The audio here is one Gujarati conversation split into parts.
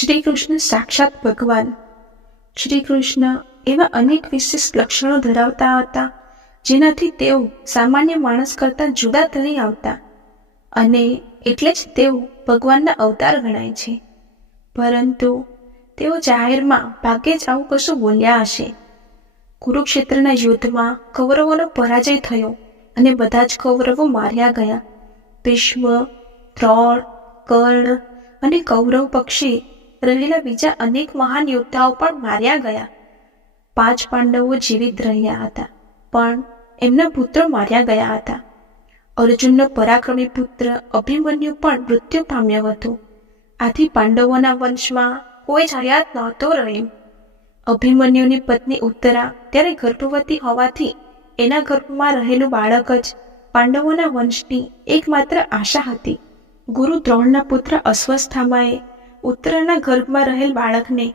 શ્રી કૃષ્ણ સાક્ષાત ભગવાન. શ્રી કૃષ્ણ એવા અનેક વિશિષ્ટ લક્ષણો ધરાવતા હતા, જેનાથી તેઓ સામાન્ય માણસ કરતાં જુદા થઈ આવતા અને એટલે જ તેઓ ભગવાનના અવતાર ગણાય છે. પરંતુ તેઓ જાહેરમાં ભાગ્યે જ આવું કશું બોલ્યા હશે. કુરુક્ષેત્રના યુદ્ધમાં કૌરવોનો પરાજય થયો અને બધા જ કૌરવો માર્યા ગયા. ભીષ્મ દ્રોણ કર્ણ અને કૌરવ પક્ષી રહેલા બીજા અનેક મહાન યોદ્ધાઓ પણ માર્યા ગયા. પાંચ પાંડવો જીવિત રહ્યા હતા, પણ એમના પુત્રો માર્યા ગયા હતા. અર્જુનનો પરાક્રમી પુત્ર અભિમન્યુ પણ મૃત્યુ પામ્યો હતો. આથી પાંડવોના વંશમાં કોઈ હયાત નહોતો રહ્યું. અભિમન્યુની પત્ની ઉત્તરા ત્યારે ગર્ભવતી હોવાથી એના ગર્ભમાં રહેલું બાળક જ પાંડવોના વંશની એકમાત્ર આશા હતી. ગુરુ દ્રોણના પુત્ર અશ્વસ્થામાએ ઉત્તરાના ગર્ભમાં રહેલ બાળકને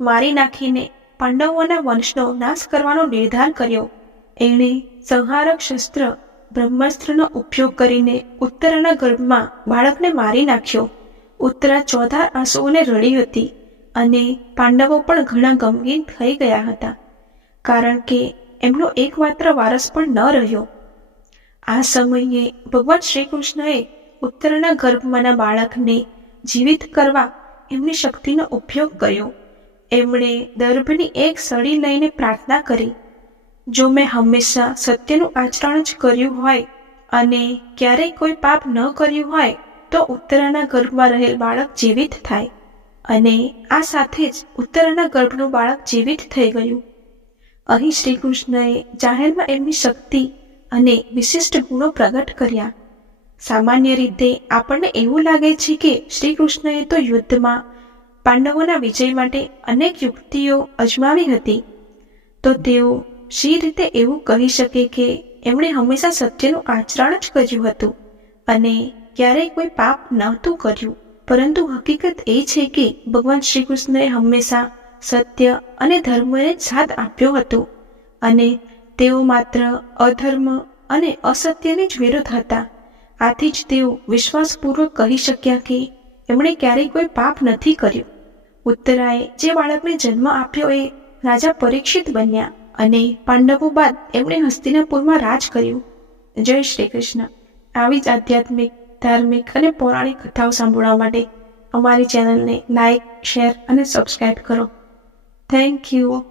મારી નાખીને પાંડવોના વંશનો નાશ કરવાનો નિર્ધાર કર્યો. એણે સંહારક શસ્ત્ર, બ્રહ્માસ્ત્રનો ઉપયોગ કરીને ઉત્તરાના ગર્ભમાં બાળકને મારી નાખ્યો. ઉત્તરા ચોધાર આંસુઓને રડી હતી અને પાંડવો પણ ઘણા ગમગીન થઈ ગયા હતા, કારણ કે એમનો એકમાત્ર વારસ પણ ન રહ્યો. આ સમયે ભગવાન શ્રી કૃષ્ણએ ઉત્તરના ગર્ભમાંના બાળકને જીવિત કરવા એમની શક્તિનો ઉપયોગ કર્યો. એમણે દર્ભની એક સળી લઈને પ્રાર્થના કરી, જો મેં હંમેશા સત્યનું આચરણ જ કર્યું હોય અને ક્યારેય કોઈ પાપ ન કર્યું હોય, તો ઉત્તરાના ગર્ભમાં રહેલ બાળક જીવિત થાય. અને આ સાથે જ ઉત્તરાના ગર્ભનું બાળક જીવિત થઈ ગયું. અહીં શ્રી કૃષ્ણએ જાહેરમાં એમની શક્તિ અને વિશિષ્ટ ગુણો પ્રગટ કર્યા. સામાન્ય રીતે આપણને એવું લાગે છે કે શ્રી કૃષ્ણએ તો યુદ્ધમાં પાંડવોના વિજય માટે અનેક યુક્તિઓ અજમાવી હતી. તો તેઓ શી રીતે એવું કહી શકે કે એમણે હંમેશા સત્યનું આચરણ જ કર્યું હતું અને ક્યારેય કોઈ પાપ નહોતું કર્યું? પરંતુ હકીકત એ છે કે ભગવાન શ્રી કૃષ્ણએ હંમેશા સત્ય અને ધર્મને સાથ આપ્યો હતો અને તેઓ માત્ર અધર્મ અને અસત્યને જ વિરુદ્ધ હતા. આથી જ તેઓ વિશ્વાસપૂર્વક કહી શક્યા કે એમણે ક્યારેય કોઈ પાપ નથી કર્યું. ઉત્તરાએ જે બાળકને જન્મ આપ્યો એ રાજા પરીક્ષિત બન્યા અને પાંડવો બાદ એમણે હસ્તિનાપુરમાં રાજ કર્યું. જય શ્રી કૃષ્ણ. આવી જ આધ્યાત્મિક, ધાર્મિક અને પૌરાણિક કથાઓ સાંભળવા માટે અમારી ચેનલને લાઇક શેર અને સબસ્ક્રાઈબ કરો. Thank you.